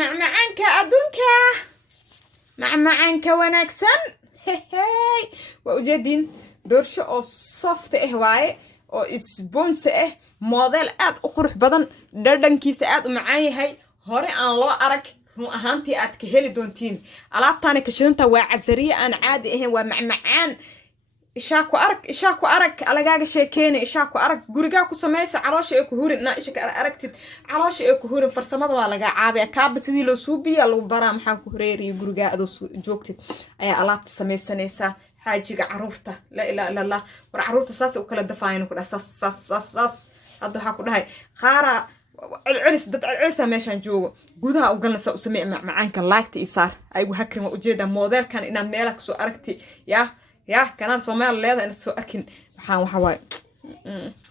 معمعانك أدونك معمعانك وناكسن هاي وأجدين دورش أو صفت إهواي أو إسبونس موديل آد أقرح بدن دردن كيس آد ومعاي هاي هوري أن لو أرك أهانتي آد كهيلي دونتين ألابتاني كشدنتا وعزرية أن عادي ومعمعان إشاكو أرك على جاga sheekeen إشاكو أرك guriga ku sameeyay caloosh ay ku hurin na ishka aragtid caloosh ay ku hurin farsamada waa laga caabiya kaab sidii loo suubiya lagu baraa maxaa ku horeeyay guriga aad joogtid ayaa alaabta sameysanaysa xaajiga caruurta la ilaa illa allah war caruurta saas u kala dafaayin ku saas hadda waxa ku dhahay qaara العرس دت العرس ماشان جوجو جودها وقلنا سمع معانك لايك تيسار أيوة هكرم وجدا موديل كان إن مالك سو أركتي يا كان صومال لهذا إن سو أركن حواي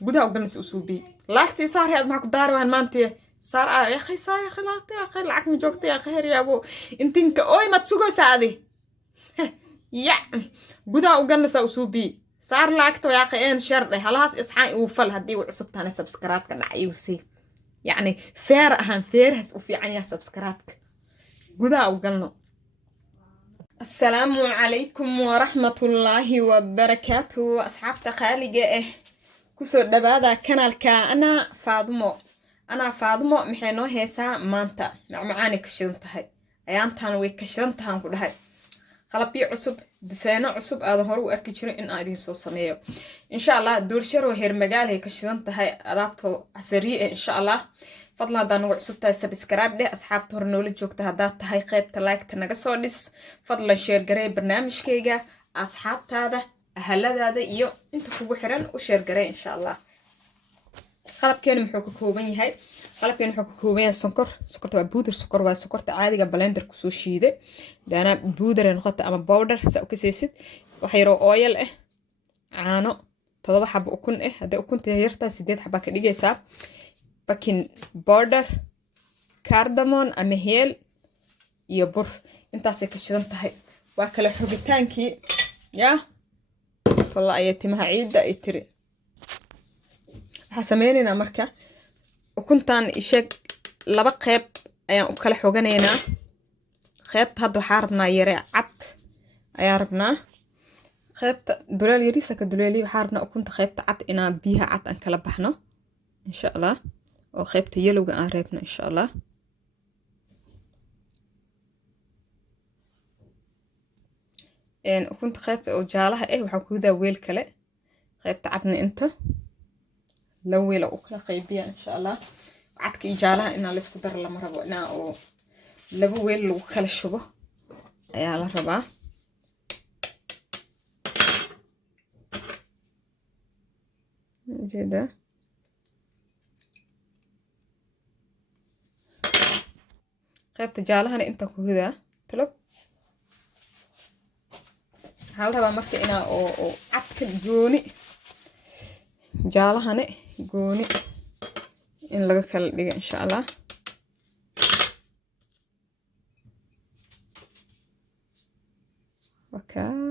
جودها وقلنا سوبي لايك تيسار هذا معك دار وهن مانتي صار يا أخي صار يا أخي لا يا أخي العك مجوكتي يا أخي يا أبو إنتك أوي ما تسوقي سعدي يا جودها وقلنا سوبي صار لايك تو يا أخي إن شر هلاس إصحى وفل هدي وعصبت أنا سبسكرايب كان عيوسي يعني فير أهم فير هس وفي عنيا سبسكرايبك جدا وقلنا السلام عليكم ورحمة الله وبركاته أصحاب تخالي كسر دبادة كانالك أنا فاضمو محينو هيسا مانتا معاني كشنتهاي أيام تانوي كشنتهان كلهاي قلبي عصب دسانة عصب هذا هو أركي جرين إن أيدين سو سميو إن شاء الله دور شرو هير مجال هي كشنتهاي ألابتو عسرية إن شاء الله فضلا دانو عصب تاي سبسكرايب لي أصحاب تورنولي جوكتا هدات هاي قيب تلايك تنقصوديس فضلا شير قري برنامج كيغا أصحاب تادا أهلا هذا إيو انتو كوبو حران وشير قري إن شاء الله قلب كينو محوكو كوبين هاي قلب كينو محوكو كوبين سكرت waa بودر سكر waa سكرت caadiga blender ku soo shiiday daana بودر noqota ama powder sa u kaseysid waxa yaro oil caano 7 xabo ukun hada ukunta yarta 8 xabo ka dhigaysa baking powder cardamom ama heel iyo bur intaas ay ka shidan tahay waa kala xubitaankii ya walla ay timaha ciida ay tiri waxa sameeynayna marka ukuntan isheeg laba qayb ayaan u kala xoganeynaa qaybta hadda waxaan rabnaa yare cad ayaan rabnaa qaybta dulaal yariisa ka dulaali waxaan rabnaa ukunta qaybta cad inaan biyaha cad aan kala baxno insha Allah oo qaybta yelowga aan reebno insha Allah ukunta qaybta oo jaalaha waxaan ku ridaa weel kale qaybta cadna inta لو ويلا أكل قيبيا إن شاء الله عدك إجالة إن الله سكدر لما ربنا أو لو ويل وكل الشبه يا الله ربع كده قيبت جالة هني أنت كذا تلو هل ربع مركي إنا أو عدك جوني جالة هني جوني إن لقى كل دقيقة إن شاء الله وكا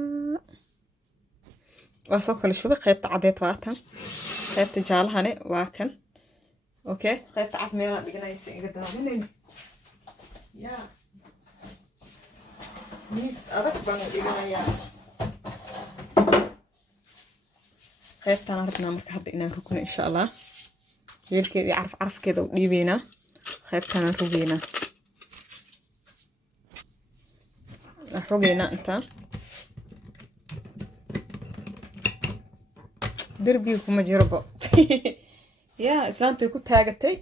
واسوق الشوبي خيط عديت واتها خيط جالة هني واكن أوكي خيط عد ميلا دقيقة يسيق قدامين يا ميس أدك بانو دقيقة يا qaybtan rabnaa marka hadda inaan rugno insha Allah yeelkeedii carafkeeda u dhiibeena qaybtan rugeena rugeena inta darbiga kuma jirbo ya islaantu ku taagatay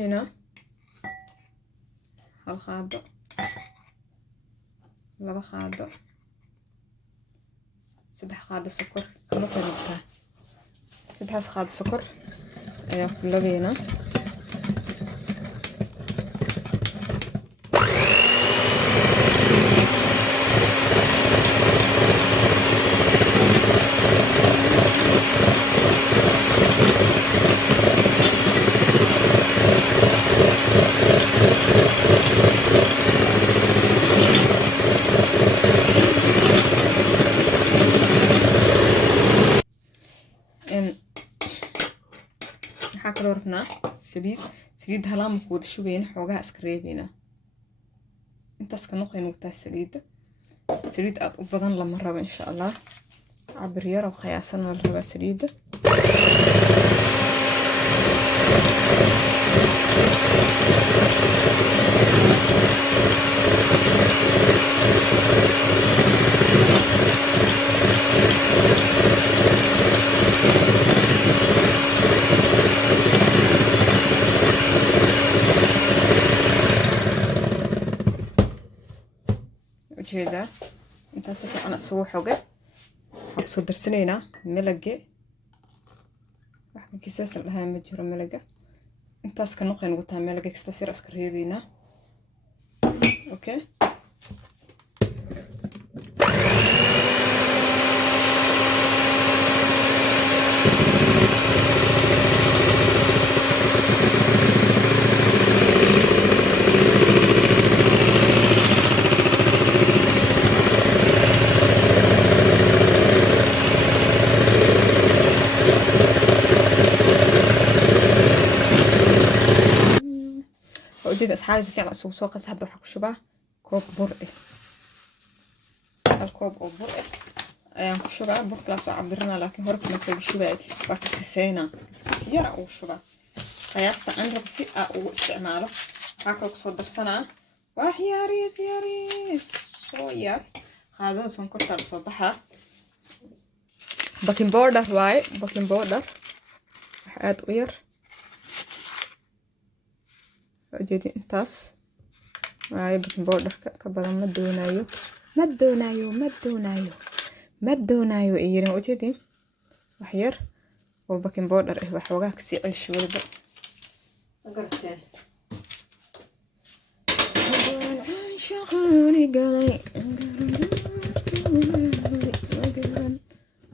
هنا هالخاضة لبا خاضة 3 خاضة سكر كله قريبتها 3 خاضة سكر ايوه كله بينا ربنا سليد هلام كود شوين حوجها اسكريبينا انت اسكنوقين وتا سليد أبداً لما ربا إن شاء الله عبر يرى وخياسنا الربا سليد وجهدا انت سفي أنا أسوي حوجة حقصو درسنينا ملقة واحد كيساس لها مجرى ملقة انت اسكنوقين وتا ملقة كستاسير اسكريبينا اوكي وجد أصحابي فعلا سوق هذا حكوا شبه كوب برقة الكوب أو برقة يعني شبه برقة لا صعب برنا لكن هرب ما تلاقي شبه باكسينا كسيرة أو شبه قياسته عندنا بسيط أو استعماله هاكو صدر سنة يا ريت صوير هذا سنكرت على صباحها باكين بوردر واي باكين بوردر حاد وير جدي انتاس واي باكين بوردر كبدا ما دونايو ايرين وجدي وحير وباكين بوردر ايه وحوغا كسي عيش ولبا اقرتين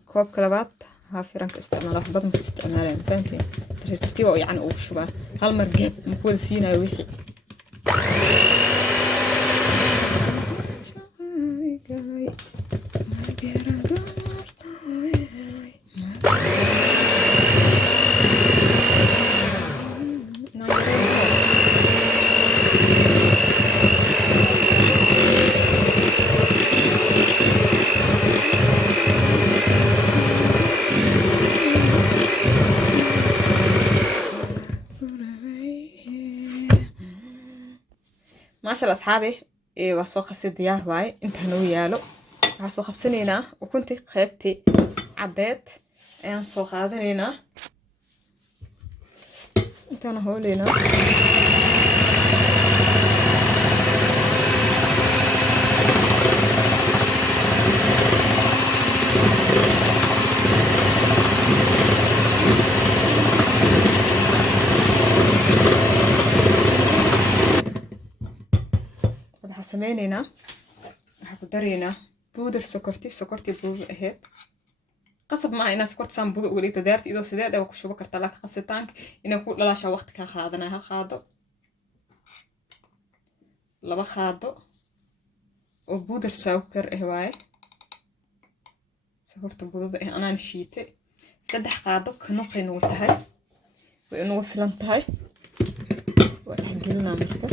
كوب كلابات ها فرنك استعماله بدن استعمالين فهمتي ترتيبه يعني او شبه هل مرقب مكود سينا ويحي ما شاء الله أصحابي إيه وسوق ديار واي انت هنو يالو وسوق بسنينا وكنت خيبتي عديت أيان سوق هذا انت أنا هو لينا سمينينا waxaa dareena buudar sokorti buud aheyd qasab ma ina sokort san buud ugu leeyahay daarti idoo sideed ay ku shubo kartaa laakiin qasitaanka inay ku dhalaasha waqti ka qaadanay hal qaado laba qaado oo buudar sokor ah waay sokorta buudada ah anaan shiitay saddex qaado kana qeyn u tahay way inuu filan tahay waa xagelinaa marka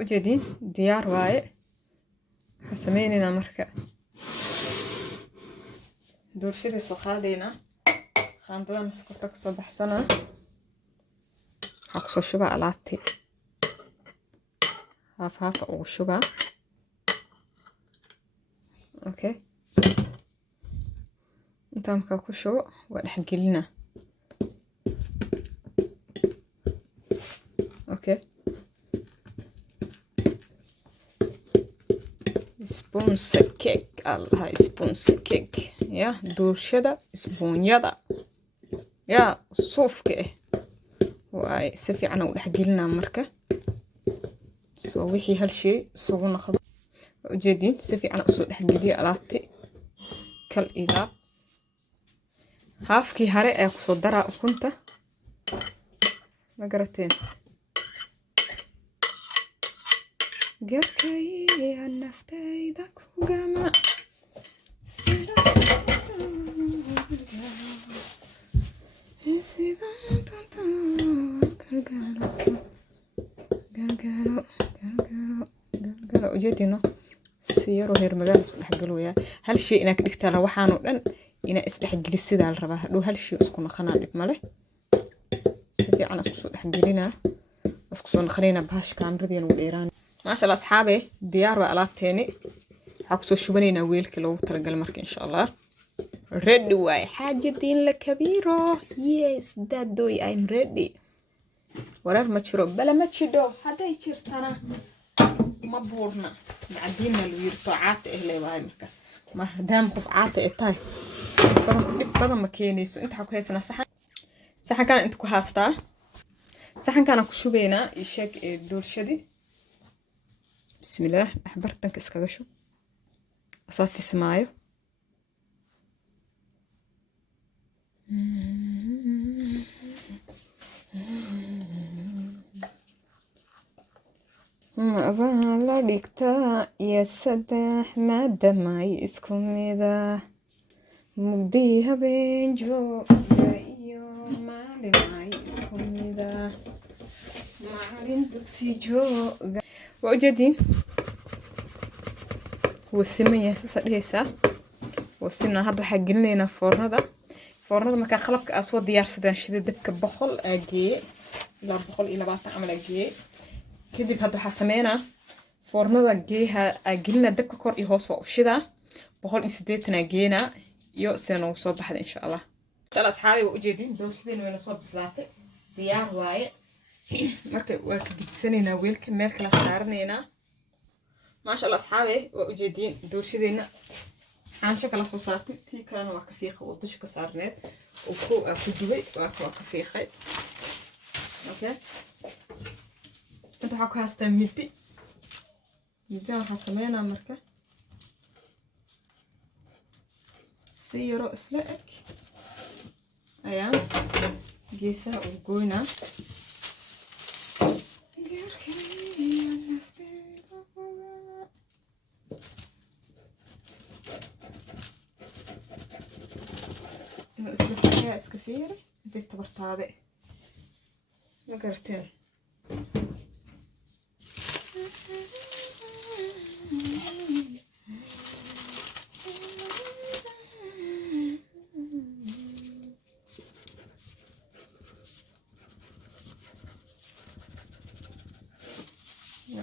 وجدين ديار واي حسميننا مركا دورشدي سوخادينا خانددان سكرتا كسو بحسنا حقسو شبا ألاتي هاف أو شبا أوكي انتا مكاكو شو ونحقلنا أوكي سبونس كيك الله سبونس كيك يا دورشدا اسبونيدا يا صوفك واي سفي عنا ودحجلنا مركه سو وixii hal shay isugu noqdo ujeedin si fiican u soo dhaxgeliyo alaabti kal ila haafkii hare ee ku soo daraa ukunta ma garateen garkay naftayda ku gama ujeedino si yaro heer magaal isku dhaxgalooya hal shay ina ka dhigtaa waxaan oo dhan ina is dhaxgeli sida la rabaa hadhow hal shay isku naqanaa dhib male si fiican isku soo dhaxgelina isku soo naqanina baash kaamiradiina u dheeraan maasha Allah asxaabe diyaar waa alaabteeni waxa ku soo shubanayna weelka loogu talagal marka insha Allah ready way xaajadiin la kabiiro yes dadoy I'm ready warar ma jiro bala ma jido haday jirtana ما بورنا بعدين الوير طاعات إهلي واي مركا ما دام خوف عاطة إتاي بدن ما كينيسو أنت حكوا هيسنا صحن كان أنت كهاستا صحن كان كشو بينا يشيك الدول شدي بسم الله أحبرتنك إسكاغشو أصافي سمايو la dhigtaa iyo saddex maadamay isku mida mugdii habeen jooga iyo maalinay isku mida maalin dugsi jooga waa ujeediin wuu siman yahay sasa dhehaysaa wuu simnaa hadda waxaa gelinaynaa foornada markaa qalabka aad soo diyaarsadaan shida dabka 100 aageeye ilaa 120 camal aageeye kadib hadda waxaa sameynaa foornada geeha gelina dabka kor iyo hoos waa u shidaa 180 geena iyo seen ugu soo baxda insha Allah asxaabi waa ujeedin dowsideena wayna soo bislaatay diyaar waaye marka waa ka gidsanayna weelka meel kala saarnayna maasha Allah asxaabi waa ujeedin dowsideena aansha kala soo saartay tii kalena waa ka fiiqay oo dusha ka saarneed oo ku dubay waa ka fiiqay okay أنت حكوا هستمتي ميزان حسمينا مركه سيرو اسلك أيام جيسا وقوينا إنه اسلك اسكفيري انت تبرت هذا ما قرتين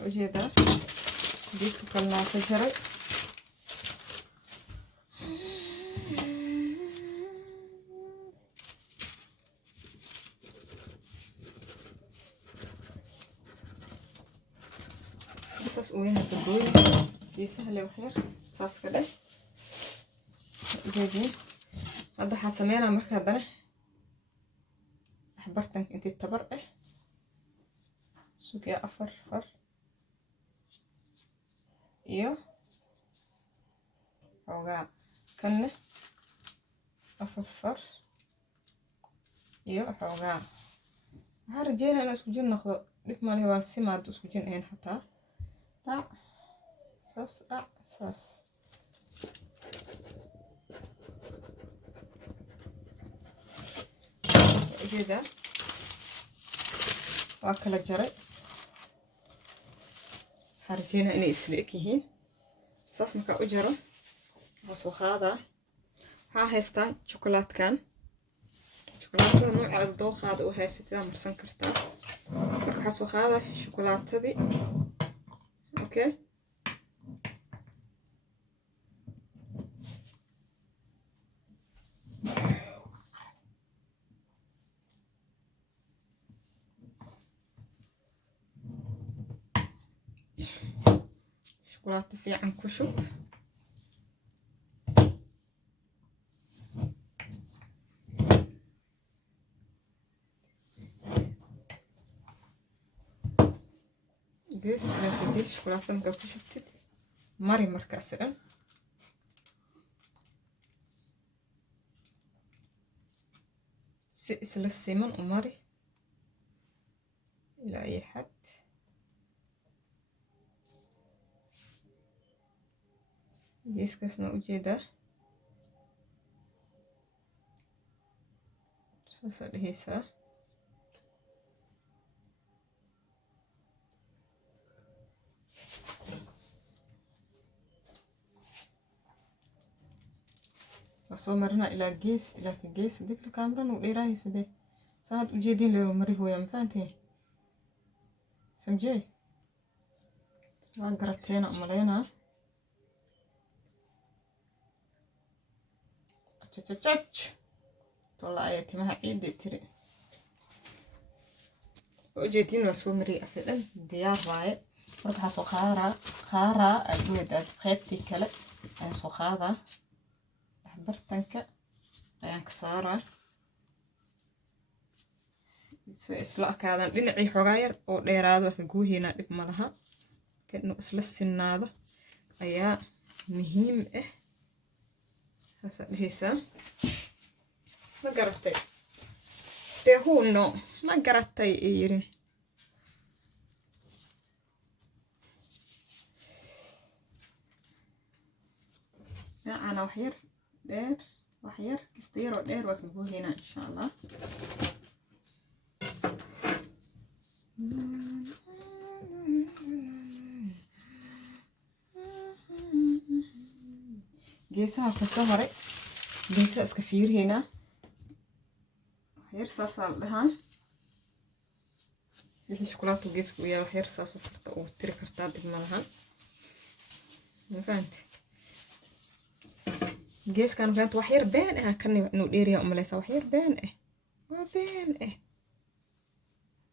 وجهدا ديسكو كلنا تجري بس وين هتدوي دي سهله وخير صاص كده جايين هذا حسمينا marka hadana axbartan intii tabar ah suuqiya afar iyo xogaa kanne afar iyo xogaa waxaan rajeynaa inaan isku jin noqdo dhib ma leh waa si maad isku jin ahayn xataa saas ujeeda waa kala jaray waxaan rajeynaa inay isla eg yihiin saas markaa u jaro waa soo qaadaa waxaa haystaa jokolaadkan شوكولاتة نوع على الذوق هذا وهي ستة مرسن كرتا مركز حسوق هذا شوكولاتة دي اوكي شوكولاتة في عن كشوف gees ilaa ka gees shukulaatada markaa ku shubtid mari markaas dhan si isla siman u mari ilaa ay xad geeskaasna u jeedaa saasaa dhehaysaa soo marina ilaa gees ilaa ka gees dikla kaamran u dheeraahaysa be saad u jeedin loo mari hooya ma fahanteen samjee waa garateena umaleynaa chachachach tola ay timaha ciidda tiri oo jeedin waa soo mari asadan diyaar waaye marka waxaa soo qaaraa ay weedaa qaybtii kale ay soo qaadaa bartanka ayaan ka saaraa so isla akaadaan dhinacii xogaa yar oo dheeraado ka gooheynaa dhib ma laha kan inuu isla sinnaado ayaa muhiim ah haasaa dhehaysaa ma garatay dee huuno ma garatay ee yiri dhinacana wax yar dheer wax yar kasta yaroo dheer waa ka gooheynaa insha allah geesaha kusoo hore geesaha iska fiirheynaa wax yar saasaa la dhahaa wixii shukulaato geeska u yaal wax yar saasoo farta ugu tiri kartaa dhib ma lahan ma fahanti geeskan fahanti wax yar been ah kan inuu dheeriyaa umaleysaa wax yar been ah waa been ah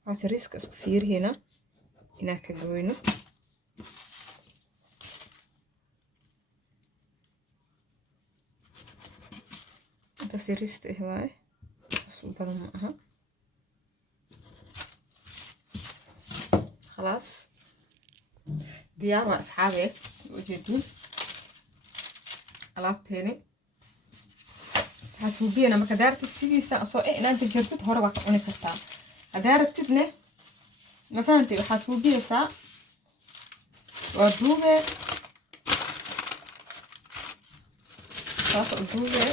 waxaase riiska isku fiirheynaa inaan ka gooyno intaasi riista ah waaye asu badan ma aha khalaas diyaar waa asxaabee ujeedin alaabteeni waxaa suubiyana marka daartid sidiisa asoo inaad jarjartid hore waa ka cuni kartaa haddaa rabtidne ma fahantay waxaa suubiyeysaa waa duubee saas u duubee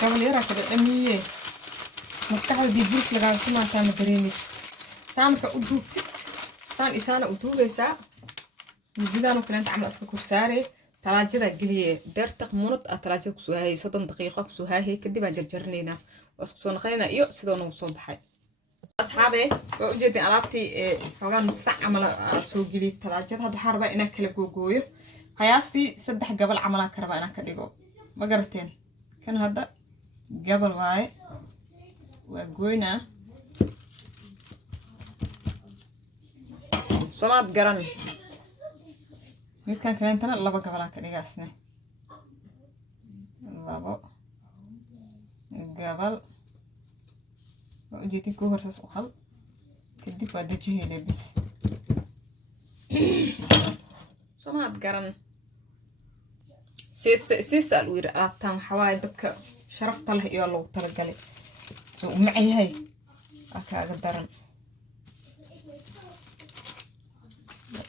gabal yaraa ka dhadhamiye maskaxda diburis lagaaga simaasaa ma dareemaysa saa marka u duubtid saan isaana u duubeysaa muddadaan oo kaleenta camal iska korsaaree talaajada geliye deertaq munad ah talaajada kusoo haayay 30 daqiiqo kusoo haayay kadib aan jarjarnaynaa waa isku soo naqanaynaa iyo sidoo nagu soo baxay asxaabee waa ujeedin alaabtii xoogaa nus sac camal soo geliyay talaajada hadda waxaan rabaa inaan kala googooyo qiyaastii 3 gabal camal ka rabaa inaan ka dhigo ma garateen kan hadda gabal waaye waa gooynaa samaad garan midkan kaleentana 2 gabalaan ka dhigaasne 2 gabal waa ujeedin ku horsaas u hal kadib waa dajiheeda bis samaad garan siisal u yiri alaabtaan waxaa waaye dadka sharafta leh iyo loogu talagalay soo u macayahay waa kaaga daran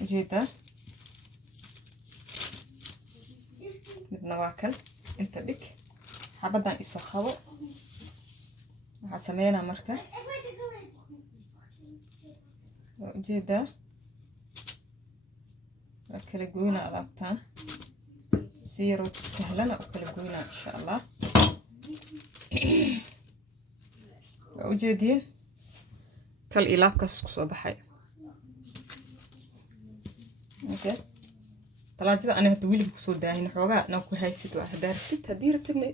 ujeedaa midna waa kan inta dhig xabadan isoo qabo waxaa sameynaa marka waa ujeedaa waa kala goynaa alaabtaan si yaroo sahlana u kala goynaa insha allah waa ujeediin kal iyo laabkaas isku soo baxay okay talaajada ana hadda wiliba kusoo daahin xoogaa inaan ku haysid waa haddaa rabtid haddii rabtidna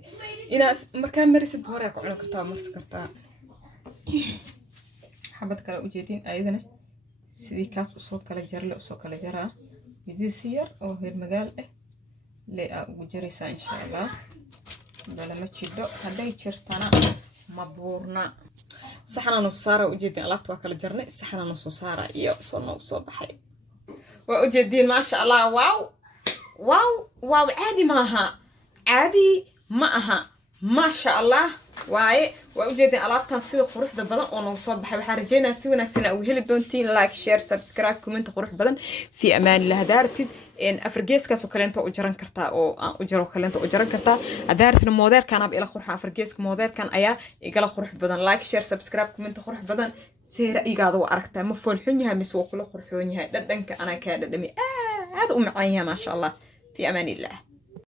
inaad markaa marisid hore ka cuni kartaa marsi kartaa xabad kale ujeedin ayadana sidii kaas usoo kala jarle usoo kala jaraa midii si yar oo heer magaal ah lee aa ugu jaraysaa insha allah balama jidho hadday jirtana مبورنا صحنا نص سارة وجدين ألعبت وكل جرني صحنا نص سارة يا صرنا وصوب حي وجدين ما شاء الله واو واو واو عادي معها عادي معها ما شاء الله واي وجدين ألعبتها صيد قروح بدن ونوصل بحب حرجينا سوينا سنة وهل دونتين لايك شير سبسكرايب كومنت قروح بدن في أمان الله دارتد إن أفرجيس كاسو كلنتو أجران كرتا أو أجرو كلنتو أجران كرتا دارت الموديل كان أبي إلى قروح أفرجيس موديل كان أيا يقال قروح بدن لايك شير سبسكرايب كومنت قروح بدن سير إيجادو أركتا مفول حنيها مسوق له قروح حنيها دنك أنا كاد دمي هذا معايا ما شاء الله في أمان الله.